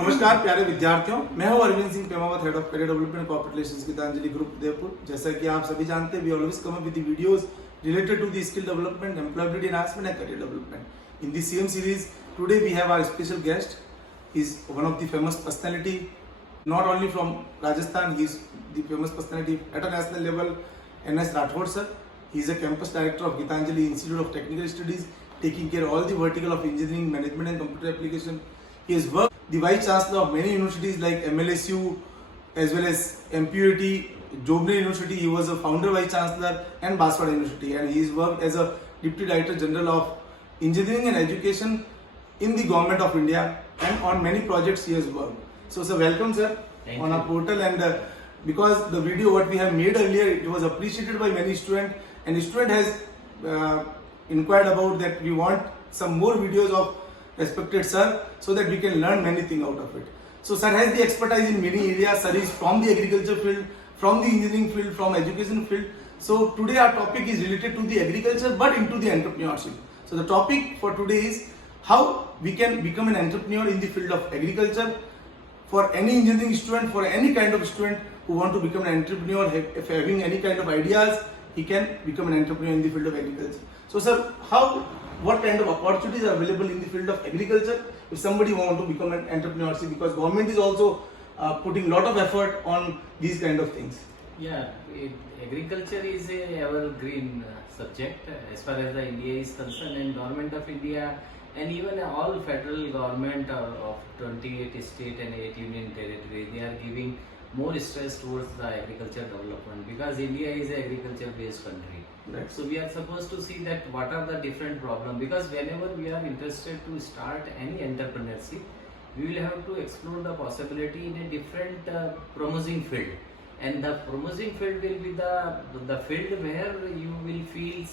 नमस्कार प्यारे विद्यार्थियों, मैं हूं Arvind Singh Pemawat, head of career development corporate relations Gitanjali group Udaipur. जैसा कि आप सभी जानते हैं, we always come up with the videos related to the skill development, employability enhancement and career development. In the same series, today we have our special guest. He is one of the famous personality, not only from Rajasthan, he is the famous personality at a national level, NS Rathore sir. He is a campus director of Gitanjali Institute of Technical Studies, taking care of all the vertical of engineering, management and computer application. He has worked the vice chancellor of many universities like MLSU as well as MPUT, Jobner University. He was a founder vice chancellor and Baswada University, and he has worked as a deputy director general of engineering and education in the government of India, and on many projects he has worked. So sir, welcome sir. Thank on you. our portal, and because the video what we have made earlier, it was appreciated by many students, and student has inquired about that we want some more videos of respected sir so that we can learn many things out of it. So sir has the expertise in many areas. Sir is from the agriculture field, from the engineering field, from education field. So today our topic is related to the agriculture but into the entrepreneurship. So the topic for today is how we can become an entrepreneur in the field of agriculture. For any engineering student, for any kind of student who want to become an entrepreneur, if having any kind of ideas, he can become an entrepreneur in the field of agriculture. So sir, what kind of opportunities are available in the field of agriculture if somebody want to become an entrepreneurship, because government is also putting lot of effort on these kind of things. Yeah, agriculture is a evergreen subject as far as the India is concerned, and government of India and even all federal government of 28 state and 8 union territory, they are giving more stress towards the agriculture development, because India is an agriculture based country. Right. So we are supposed to see that what are the different problems, because whenever we are interested to start any entrepreneurship, we will have to explore the possibility in a different promising field, and the promising field will be the field where you will feel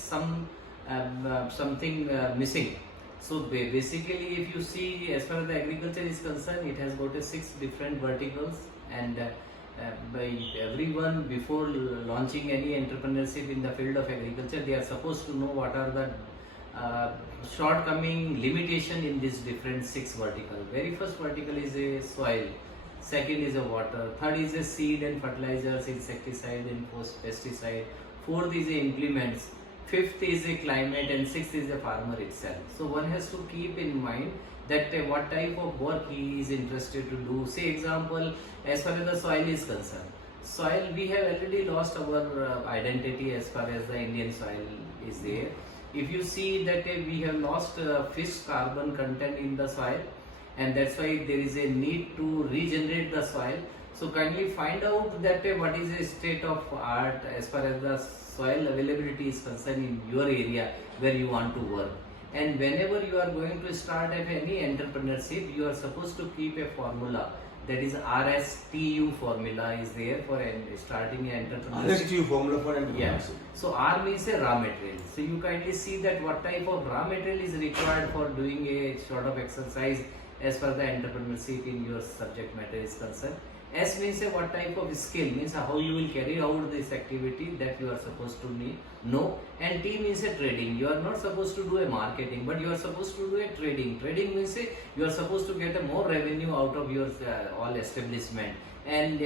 something missing. So basically, if you see, as far as the agriculture is concerned, it has got 6 different verticals, and by everyone, before launching any entrepreneurship in the field of agriculture, they are supposed to know what are the shortcoming limitation in these different 6 verticals. Very first vertical is a soil, second is a water, third is a seed and fertilizers, insecticide and pesticide, fourth is a implements, fifth is a climate, and sixth is the farmer itself. So one has to keep in mind that what type of work he is interested to do. Say example, as far as the soil is concerned, soil, we have already lost our identity as far as the Indian soil is there. If you see that we have lost fixed carbon content in the soil, and that's why there is a need to regenerate the soil. So kindly find out that what is the state of art as far as the soil availability is concerned in your area where you want to work. And whenever you are going to start any entrepreneurship, you are supposed to keep a formula, that is RSTU formula is there for starting an entrepreneurship. RSTU formula for entrepreneurship. Yeah. So R means a raw material. So you kindly see that what type of raw material is required for doing a sort of exercise as far as the entrepreneurship in your subject matter is concerned. S means what type of skill, means how you will carry out this activity that you are supposed to know. And T means a trading. You are not supposed to do a marketing, but you are supposed to do a trading. Trading means you are supposed to get a more revenue out of your all establishment. And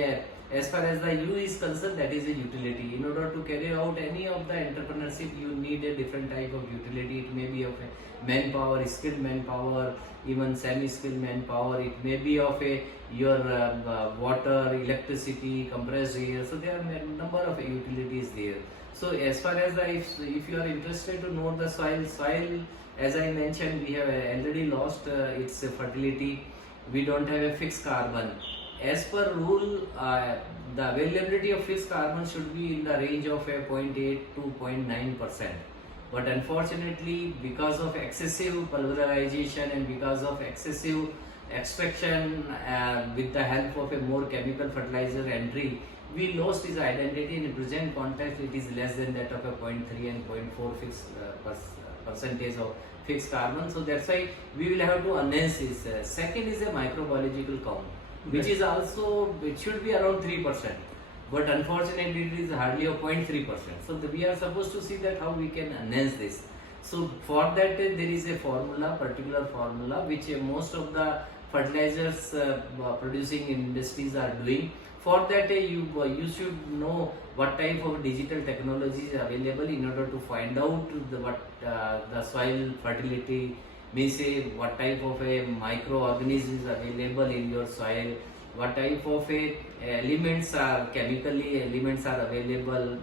as far as the U is concerned, that is a utility. In order to carry out any of the entrepreneurship, you need a different type of utility. It may be of a manpower, skilled manpower, even semi-skilled manpower. It may be of your water, electricity, compressed air. So there are a number of utilities there. So as far as if you are interested to know the soil, as I mentioned, we have already lost its fertility. We don't have a fixed carbon. As per rule, the availability of fixed carbon should be in the range of 0.8 to 0.9%. But unfortunately, because of excessive pulverization and because of excessive extraction with the help of a more chemical fertilizer entry, we lost its identity. In present context, it is less than that of a 0.3 and 0.4 fixed percentage of fixed carbon. So that's why we will have to enhance this. Second is a microbiological count, which is also, it should be around 3%. But unfortunately, it is hardly a 0.3%. So we are supposed to see that how we can enhance this. So for that there is a formula, particular formula, which most of the fertilizers producing industries are doing. For that, you should know what type of digital technology is available in order to find out the soil fertility, means what type of a microorganisms available in your soil, what type of elements are chemically elements are available,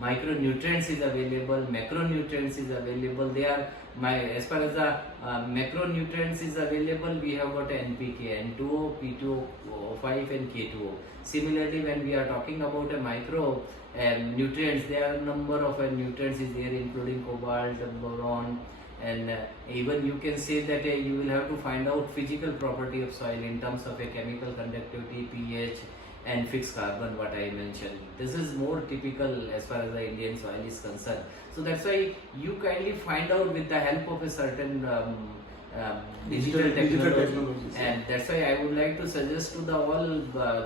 micronutrients is available, macronutrients is available. They are as far as the macronutrients is available, we have got NPK, N2O, P2O5 and K2O. Similarly, when we are talking about a micro nutrients, there are a number of nutrients is there, including cobalt, boron, and even you can say that you will have to find out physical property of soil in terms of a chemical conductivity, pH and fixed carbon, what I mentioned. This is more typical as far as the Indian soil is concerned. So that's why you kindly find out with the help of a certain digital technology. And that's why I would like to suggest to the all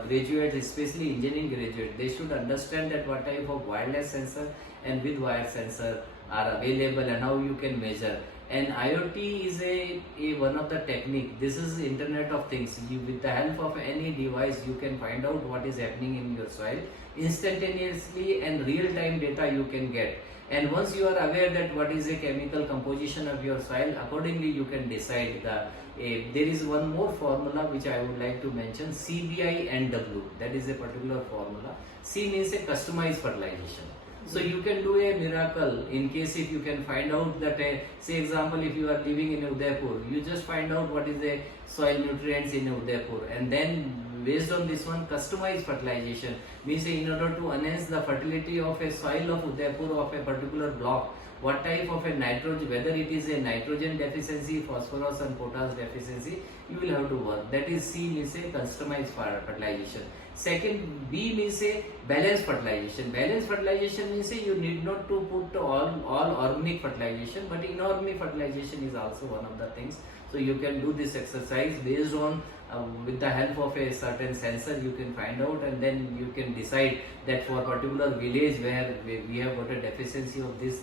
graduates, especially engineering graduates, they should understand that what type of wireless sensor and with wire sensor are available and how you can measure. And IoT is a one of the technique. This is Internet of Things. With the help of any device, you can find out what is happening in your soil instantaneously, and real-time data you can get. And once you are aware that what is a chemical composition of your soil, accordingly you can decide there is one more formula which I would like to mention, CBI&W. That is a particular formula. C means a customized fertilization. So you can do a miracle in case if you can find out that, say example, if you are living in Udaipur, you just find out what is the soil nutrients in Udaipur, and then based on this one, customized fertilization means in order to enhance the fertility of a soil of Udaipur of a particular block, what type of a nitrogen, whether it is a nitrogen deficiency, phosphorus and potash deficiency, you will have to work. That is C means a customized fertilization. Second, B means a balanced fertilization. Balanced fertilization means you need not to put all organic fertilization, but inorganic fertilization is also one of the things. So you can do this exercise based on with the help of a certain sensor you can find out, and then you can decide that for a particular village where we have got a deficiency of this,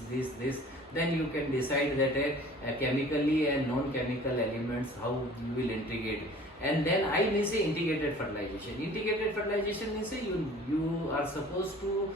then you can decide that chemically and non-chemical elements how you will integrate. And then I may say integrated fertilization. Integrated fertilization means you are supposed to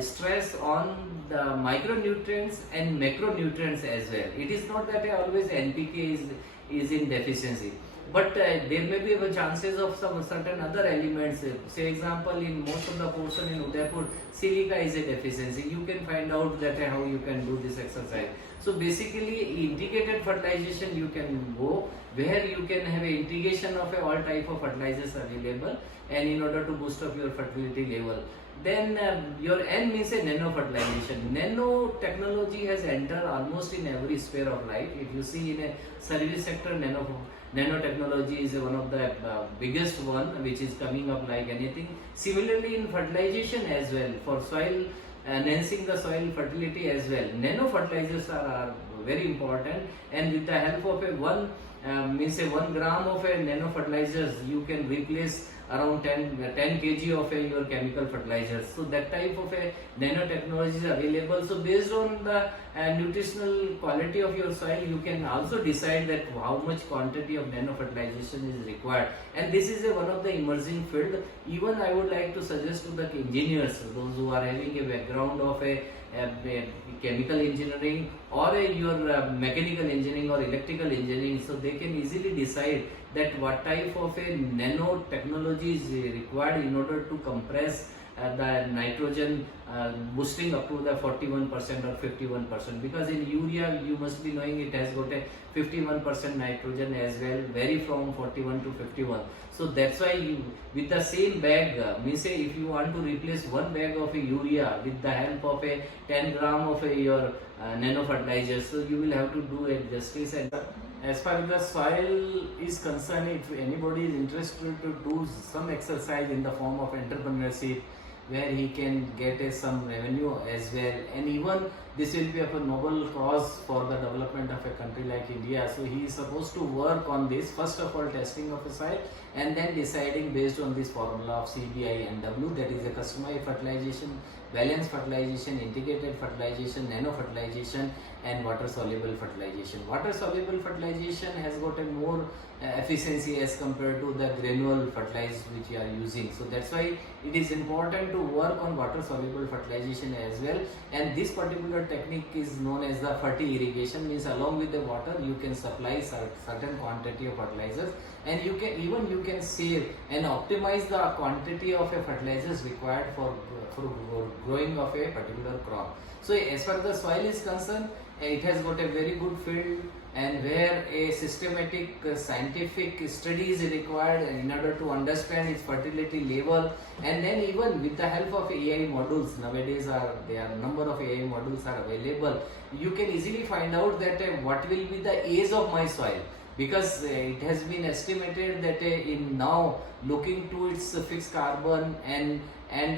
stress on the micronutrients and macronutrients as well. It is not that always NPK is in deficiency, but there may be chances of some certain other elements. Say example, in most of the portion in Udaipur, silica is a deficiency. You can find out that how you can do this exercise. So basically, integrated fertilization you can go where you can have an integration of all type of fertilizers available, and in order to boost up your fertility level. Then your N means a nano fertilization. Nano technology has entered almost in every sphere of life. If you see in a service sector, nanotechnology is one of the biggest one which is coming up like anything. Similarly in fertilization as well, for soil enhancing the soil fertility as well, nano fertilizers are very important, and with the help of one 1 gram of a nano fertilizers you can replace around 10 kg of your chemical fertilizers. So that type of a nanotechnology is available. So based on the nutritional quality of your soil, you can also decide that how much quantity of nano fertilization is required. And this is one of the emerging field. Even I would like to suggest to the engineers, those who are having a background of a chemical engineering or your mechanical engineering or electrical engineering, so they can easily decide that what type of a nanotechnology is required in order to compress the nitrogen boosting up to the 41% or 51%, because in urea you must be knowing it has got a 51% nitrogen as well, vary from 41 to 51. So that's why you, with the same bag, means say if you want to replace one bag of a urea with the help of a 10 gram of your nano fertilizer, so you will have to do a justice. And as far as the soil is concerned, if anybody is interested to do some exercise in the form of entrepreneurship, where he can get some revenue as well, and even this will be of a noble cause for the development of a country like India. So he is supposed to work on this, first of all testing of a soil, and then deciding based on this formula of CBI and W, that is a customized fertilization, balanced fertilization, integrated fertilization, nano fertilization, and water soluble fertilization. Water soluble fertilization has got a more efficiency as compared to the granule fertilizer which we are using. So that's why it is important to work on water soluble fertilization as well. And this particular technique is known as the ferti irrigation, means along with the water you can supply certain quantity of fertilizers, and you can save and optimize the quantity of a fertilizers required for growing of a particular crop. So as far as the soil is concerned, it has got a very good field, and where a systematic scientific study is required in order to understand its fertility level. And then even with the help of AI modules, nowadays there are number of AI modules are available, you can easily find out that what will be the age of my soil, because it has been estimated that in now looking to its fixed carbon and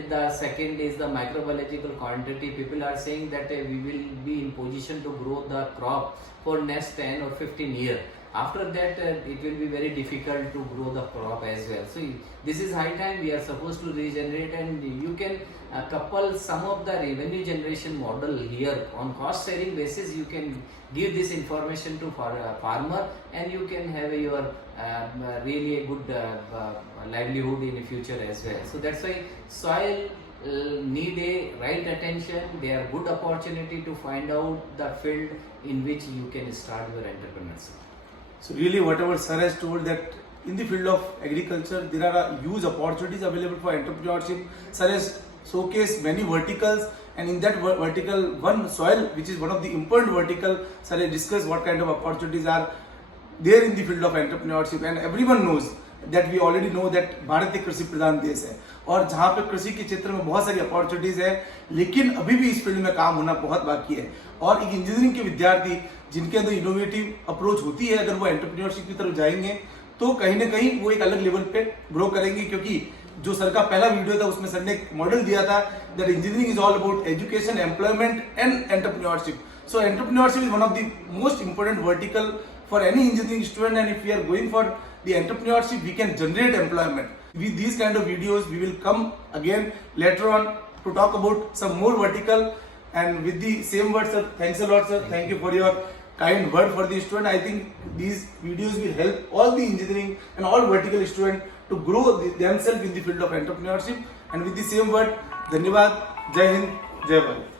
the second is the microbiological quantity, people are saying that we will be in position to grow the crop for next 10 or 15 years. After that it will be very difficult to grow the crop as well. So this is high time we are supposed to regenerate, and you can couple some of the revenue generation model here on cost sharing basis. You can give this information to farmer, and you can have your really a good livelihood in the future as well. So that's why soil need a right attention. They are good opportunity to find out the field in which you can start your entrepreneurship. So really whatever sir has told, that in the field of agriculture there are huge opportunities available for entrepreneurship. Sir has showcased many verticals, and in that vertical one soil, which is one of the important vertical, sir has discussed what kind of opportunities are there in the field of entrepreneurship. And everyone knows that we already know that Bharat एक कृषि प्रधान देश है, और जहाँ पे कृषि के क्षेत्र में बहुत सारी अपॉर्चुनिटीज है, लेकिन अभी भी इस फील्ड में काम होना बहुत बाकी है. और एक इंजीनियरिंग के विद्यार्थी जिनके अंदर इनोवेटिव अप्रोच होती है, अगर वो एंटरप्रेन्योरशिप की तरफ जाएंगे तो कहीं ना कहीं वो एक अलग लेवल पे ग्रो करेंगे. क्योंकि जो सर का पहला वीडियो था उसमें सर ने एक मॉडल दिया था that engineering is all about education, employment and entrepreneurship. So entrepreneurship is one of the most important vertical for any engineering student, and if we are going for the entrepreneurship, we can generate employment. With these kind of videos, we will come again later on to talk about some more vertical. And with the same words, sir, thanks a lot, sir. Thank you for your kind word for the student. I think these videos will help all the engineering and all vertical students to grow themselves in the field of entrepreneurship. And with the same word, धन्यवाद, जय हिंद, जय भारत.